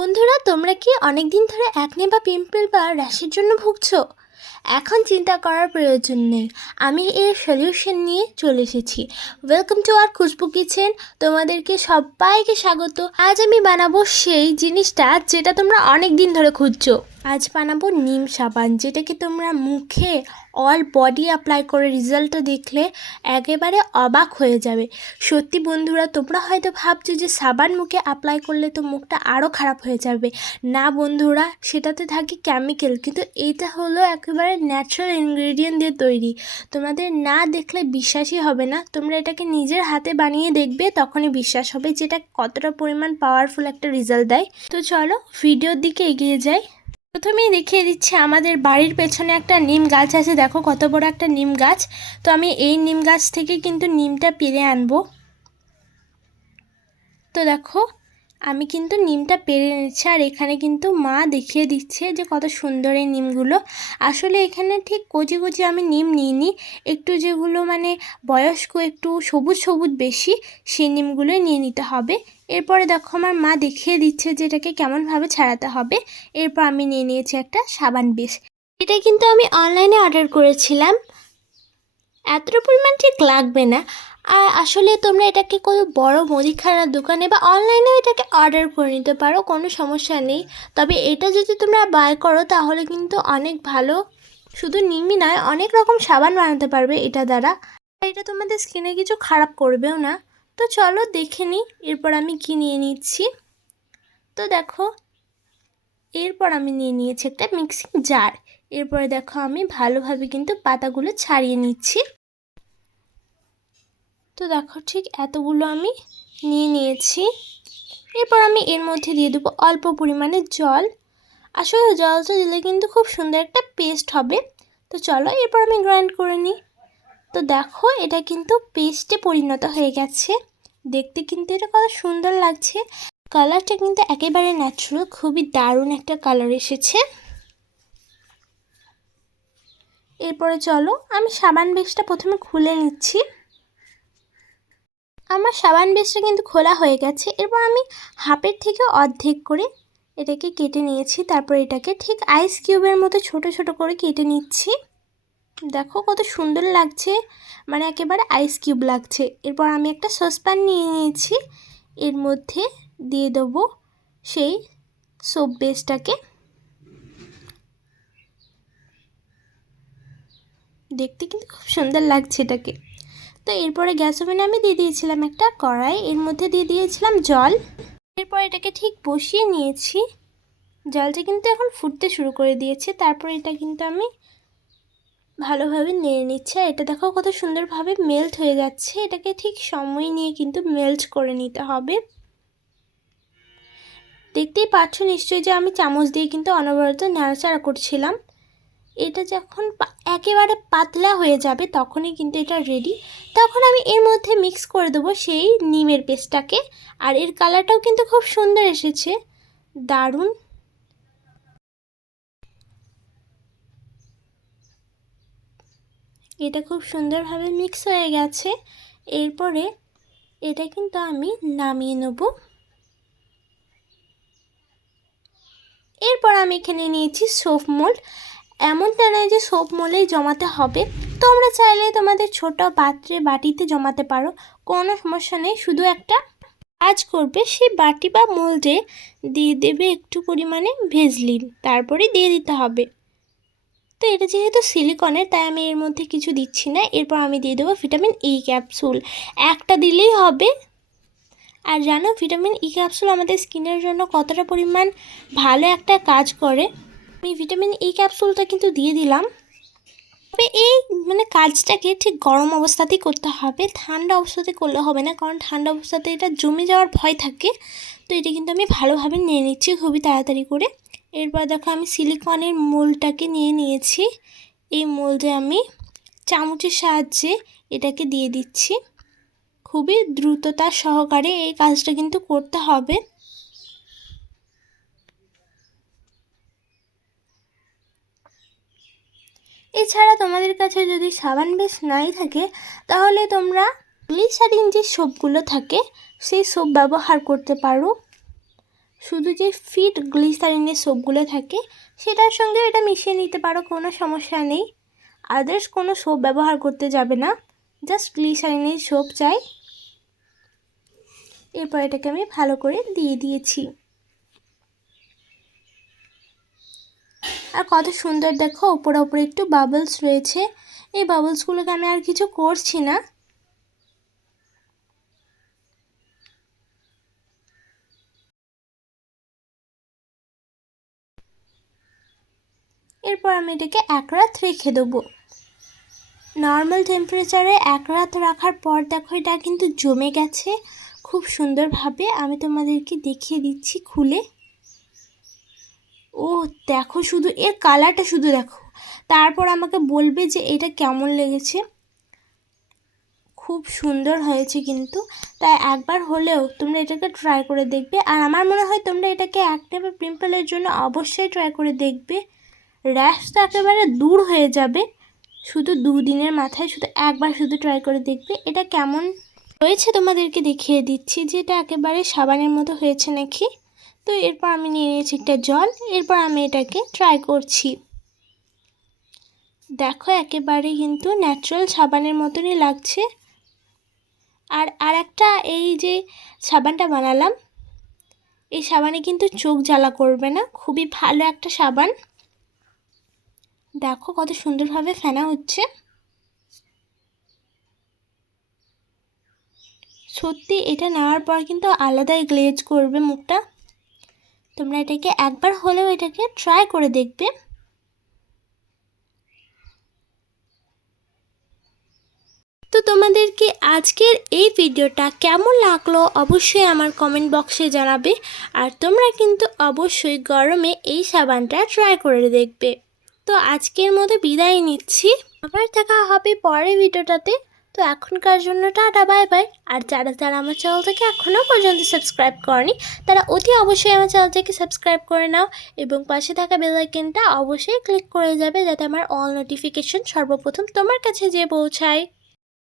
বন্ধুরা, তোমরা কি অনেক দিন ধরে অ্যাকনে বা পিম্পল বা র্যাশের জন্য ভুগছো? এখন চিন্তা করার প্রয়োজন নেই। আমি এর সলিউশন নিয়ে চলে এসেছি। Welcome to R Khushbu kitchen তোমাদেরকে সবাইকে স্বাগত। আজ আমি বানাবো সেই জিনিসটা যেটা তোমরা অনেক দিন ধরে খুঁজছো। আজ বানাবো নিম সাবান, যেটাকে তোমরা মুখে অল বডি অ্যাপ্লাই করে রেজাল্টটা দেখলে একেবারে অবাক হয়ে যাবে। সত্যি বন্ধুরা, তোমরা হয়তো ভাবছ যে সাবান মুখে অ্যাপ্লাই করলে তো মুখটা আরও খারাপ হয়ে যাবে। না বন্ধুরা, সেটাতে থাকে কেমিক্যাল কিন্তু এইটা হলো একেবারে ন্যাচারাল ইনগ্রেডিয়েন্ট দিয়ে তৈরি। তোমাদের না দেখলে বিশ্বাসই হবে না। তোমরা এটাকে নিজের হাতে বানিয়ে দেখবে, তখনই বিশ্বাস হবে যে এটা কতটা পরিমাণ পাওয়ারফুল একটা রেজাল্ট দেয়। তো চলো ভিডিওর দিকে এগিয়ে যাই। প্রথমেই দেখিয়ে দিচ্ছি আমাদের বাড়ির পেছনে একটা নিম গাছ আছে। দেখো কত বড় একটা নিম গাছ। তো আমি এই নিম গাছ থেকে কিন্তু নিমটা পেরে আনব। তো দেখো আমি কিন্তু নিমটা পেরে নিচ্ছি, আর এখানে কিন্তু মা দেখিয়ে দিচ্ছে যে কত সুন্দর এই নিমগুলো। আসলে এখানে ঠিক কচি কচি আমি নিম নিইনি, একটু যেগুলো মানে বয়স্ক, একটু সবুজ সবুজ বেশি, সেই নিমগুলোই নিয়ে নিতে হবে। এরপরে দেখো আমার মা দেখিয়ে দিচ্ছে যে এটাকে কেমনভাবে ছাড়াতে হবে। এরপর আমি নিয়ে নিয়েছি একটা সাবান বেশ। এটা কিন্তু আমি অনলাইনে অর্ডার করেছিলাম। এতটা পরিমাণ ঠিক লাগবে না। আর আসলে তোমরা এটাকে কোনো বড় মুদিখানার দোকানে বা অনলাইনেও এটাকে অর্ডার করে নিতে পারো, কোনো সমস্যা নেই। তবে এটা যদি তোমরা বাই করো, তাহলে কিন্তু অনেক ভালো। শুধু নিমই নয়, অনেক রকম সাবান বানাতে পারবে এটা দ্বারা। এটা তোমাদের স্কিনে কিছু খারাপ করবেও না। তো চলো দেখে নিই এরপর আমি কি নিয়ে নিচ্ছি। তো দেখো, এরপর আমি নিয়ে নিয়েছি একটা মিক্সিং জার এরপরে দেখো আমি ভালোভাবে কিন্তু পাতাগুলো ছাড়িয়ে নিচ্ছি। তো দেখো ঠিক এতগুলো আমি নিয়ে নিয়েছি। এরপর আমি এর মধ্যে দিয়ে দেবো অল্প পরিমাণে জল। আসলে জলটা দিলে কিন্তু খুব সুন্দর একটা পেস্ট হবে। তো চলো এরপর আমি গ্রাইন্ড করে নিই। তো দেখো এটা কিন্তু পেস্টে পরিণত হয়ে গেছে। দেখতে কিন্তু এটা কত সুন্দর লাগছে। কালারটা কিন্তু একেবারে ন্যাচারাল খুবই দারুণ একটা কালার এসেছে। এরপরে চলো আমি সাবান বেশটা প্রথমে খুলে নিচ্ছি। আমার সাবান বেসটা কিন্তু খোলা হয়ে গেছে। এরপর আমি হাফের থেকে অর্ধেক করে এটাকে কেটে নিয়েছি। তারপর এটাকে ঠিক আইস কিউবের মতো ছোট ছোট করে কেটে নিচ্ছি। দেখো কত সুন্দর লাগছে। মানে একেবারে আইস কিউব লাগছে। এরপর আমি একটা সসপ্যান নিয়ে নিয়েছি। এর মধ্যে দিয়ে দেবো সেই সোপ বেসটাকে দেখতে কিন্তু খুব সুন্দর লাগছে এটাকে। তো এরপরে গ্যাস ওভেনে আমি দিয়ে দিয়েছিলাম একটা কড়াই। এর মধ্যে দিয়ে দিয়েছিলাম জল। এরপর এটাকে ঠিক বসিয়ে নিয়েছি। জলটা কিন্তু এখন ফুটতে শুরু করে দিয়েছে। তারপর এটা কিন্তু আমি ভালোভাবে নেড়ে নিচ্ছে। এটা দেখো কত সুন্দরভাবে মেল্ট হয়ে যাচ্ছে। এটাকে ঠিক সময় নিয়ে কিন্তু মেল্ট করে নিতে হবে। দেখতেই পাচ্ছ নিশ্চয়ই যে আমি চামচ দিয়ে কিন্তু অনবরত নাড়াচাড়া করছিলাম। এটা যখন একেবারে পাতলা হয়ে যাবে তখনই কিন্তু এটা রেডি তখন আমি এর মধ্যে মিক্স করে দেবো সেই নিমের পেস্টটাকে আর এর কালারটাও কিন্তু খুব সুন্দর এসেছে। দারুণ। এটা খুব সুন্দরভাবে মিক্স হয়ে গেছে। এরপরে এটা কিন্তু আমি নামিয়ে নেব। এরপর আমি এখানে নিয়েছি সোপ মোল্ড এমনটা নয় যে সোপ মোলেই জমাতে হবে। তোমরা চাইলে তোমাদের ছোট পাত্রে বাটিতে জমাতে পারো, কোনো সমস্যা নেই, শুধু একটা কাজ করবে সেই বাটি বা মোল্ডে দিয়ে দেবে একটু পরিমাণে ভেজলিন তারপরে দিয়ে দিতে হবে। তো এটা যেহেতু সিলিকনের তাই আমি এর মধ্যে কিছু দিচ্ছি না। এরপর আমি দিয়ে দেবো ভিটামিন ই ক্যাপসুল একটা দিলেই হবে। আর জানো ভিটামিন ই ক্যাপসুল আমাদের স্কিনের জন্য কতটা পরিমাণ ভালো একটা কাজ করে। আমি ভিটামিন ই ক্যাপসুলটা কিন্তু দিয়ে দিলাম। তবে এই মানে কাজটাকে ঠিক গরম অবস্থাতেই করতে হবে, ঠান্ডা অবস্থাতে করলে হবে না, কারণ ঠান্ডা অবস্থাতে এটা জমে যাওয়ার ভয় থাকে। তো এটা কিন্তু আমি ভালোভাবে নিয়ে নিচ্ছি খুবই তাড়াতাড়ি করে। এরপর দেখো আমি সিলিকনের মোলটাকে নিয়ে নিয়েছি। এই মোলটা আমি চামচের সাহায্যে এটাকে দিয়ে দিচ্ছি। খুবই দ্রুততা সহকারে এই কাজটা কিন্তু করতে হবে। এছাড়া তোমাদের কাছে যদি সাবান বেশ নাই থাকে, তাহলে তোমরা গ্লিসারিন যে সোপগুলো থাকে, সেই সোপ ব্যবহার করতে পারো। শুধু যে ফিট গ্লিসারিনের সোপগুলো থাকে, সেটার সঙ্গে এটা মিশিয়ে নিতে পারো, কোনো সমস্যা নেই। আদার্স কোনো সোপ ব্যবহার করতে যাবে না, জাস্ট গ্লিসারিনের সোপ চাই। এরপর এটাকে আমি ভালো করে দিয়ে দিয়েছি। আর কত সুন্দর দেখো ওপরে ওপরে একটু বাবলস রয়েছে। এই বাবলসগুলোকে আমি আর কিছু করছি না। এরপর আমি এটাকে এক রাত রেখে দেবো। নর্মাল টেম্পারেচারে এক রাত রাখার পর দেখো এটা কিন্তু জমে গেছে। খুব সুন্দরভাবে আমি তোমাদেরকে দেখিয়ে দিচ্ছি খুলে। ও, দেখো শুধু, এর কালারটা শুধু দেখো। তারপর আমাকে বলবে যে এটা কেমন লেগেছে। খুব সুন্দর হয়েছে কিন্তু। তাই একবার হলেও তোমরা এটাকে ট্রাই করে দেখবে। আর আমার মনে হয় তোমরা এটাকে একটা বা পিম্পলের জন্য অবশ্যই ট্রাই করে দেখবে। র্যাশ তো একেবারে দূর হয়ে যাবে। শুধু দুদিনের মাথায় শুধু একবার শুধু ট্রাই করে দেখবে। এটা কেমন? হয়েছে তোমাদেরকে দেখিয়ে দিচ্ছি যে এটা একেবারে সাবানের মতো হয়েছে নাকি? তো এরপর আমি নিয়ে নিয়েছি একটা জল, এরপর আমি এটাকে ট্রাই করছি। দেখো একেবারে কিন্তু ন্যাচারাল সাবানের মতনই লাগছে। আর আর একটা এই যে সাবানটা বানালাম, এই সাবানে কিন্তু চোখ জ্বালা করবে না, খুবই ভালো একটা সাবান। দেখো কত সুন্দরভাবে ফেনা হচ্ছে। সত্যি এটা নেওয়ার পর কিন্তু আলাদাই গ্লেজ করবে মুখটা। তোমরা এটাকে একবার হলেও এটাকে ট্রাই করে দেখবে। তো তোমাদেরকে আজকের এই ভিডিওটা কেমন লাগল অবশ্যই আমার কমেন্ট বক্সে জানাবে আর তোমরা কিন্তু অবশ্যই গরমে এই সাবানটা ট্রাই করে দেখবে। তো আজকের মতো বিদায় নিচ্ছি। আবার দেখা হবে পরের ভিডিওটাতে। তো এখনকার জন্য টাটা, বাই বাই। আর যারা যারা আমার চ্যানেলটাকে এখনও পর্যন্ত সাবস্ক্রাইব করেনি, তারা অতি অবশ্যই আমার চ্যানেলটাকে সাবস্ক্রাইব করে নাও এবং পাশে থাকা বেলাইকেনটা অবশ্যই ক্লিক করে যাবে যাতে আমার অল নোটিফিকেশন সর্বপ্রথম তোমার কাছে যেয়ে পৌঁছায়।